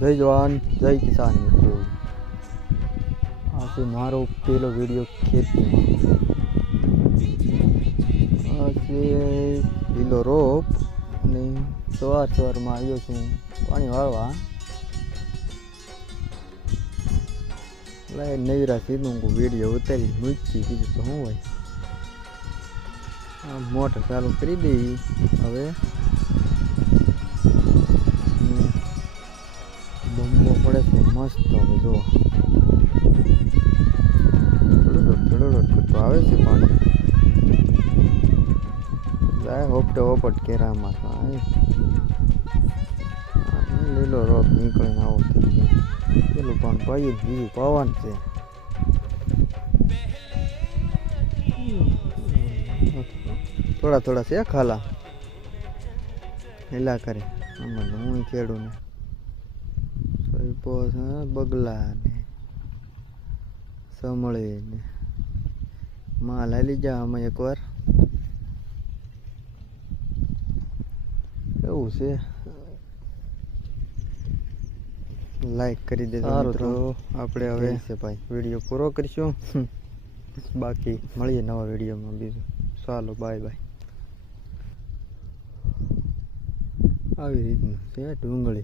जय जवान जय किसान मित्रों। आज मारो पहलो वीडियो खेती में। आज लीलो रोप ने सवार में आव्यो छुं पाणी वाळवा। लाय नवीरा सीधुं वीडियो उतारी मूकी बीजું तो શું હોય। मोटर चालू करी दी हवे बम्बो पड़े छे मस्त। हवे जो थोड़ो करतो आवे छे पाणी। लाय होपटे होपट केरा में लीलो रोप निकळे आवो थई गयो। पेલું પણ પાયું બીજું પાવાનું છે। थोड़ा थोड़ा से खाला हिला करे हूँ खेड़ू ने बगला ने समळे ने माल हाली जा हम एक बार एवं से लाइक करी दे। सारू तो आपणे हवे भाई वीडियो पूरो करशुं। बाकी मळीए नवा वीडियो में बीजो। चालो बाय बाय। આવી રીતનું છે ડુંગળી।